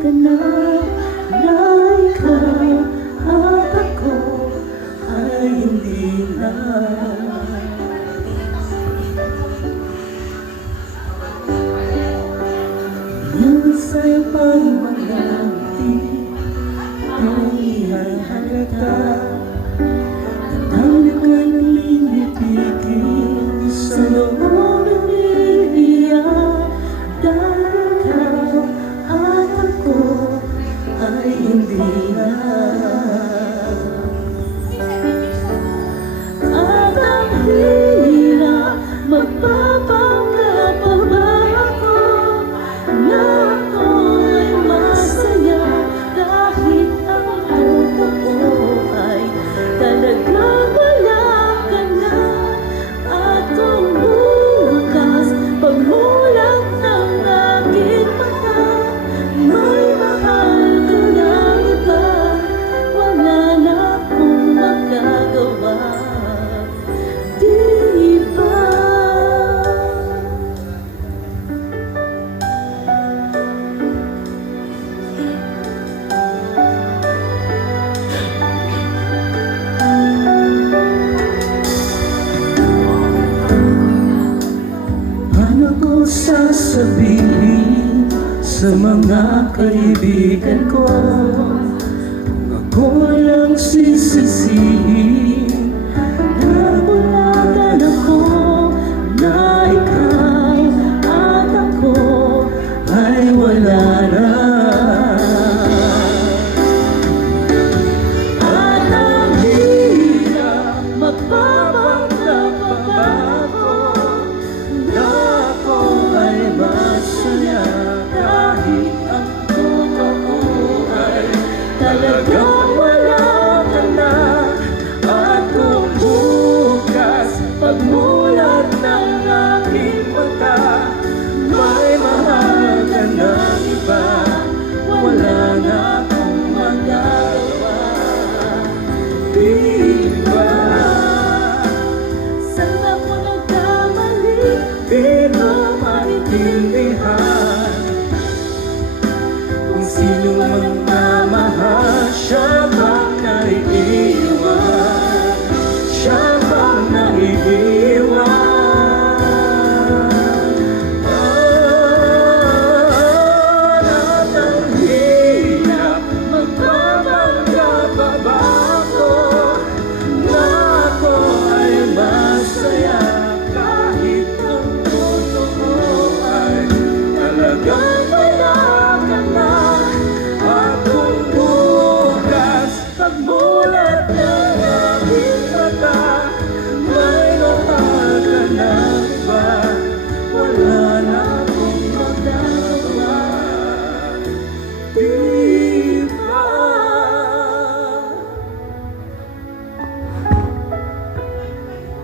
ka na ikaw at ako ay hindi na. Nang sa'yo pang mga ngiti ay hahalata, ang likay ng linipigil sa loob ng iiyak. Dahil ikaw at ako ay hindi na. At ang hirap magpapanggap pa ba ako na ako ay masaya, kahit ang totoo ay talagang wala ka na. At kung bukas pagmulat ng aking mata, may mahal ka ng iba, wala na akong magagawa, di ba? Paano ko sasabihin sa mga kaibigan ko kung ako lang sisisihin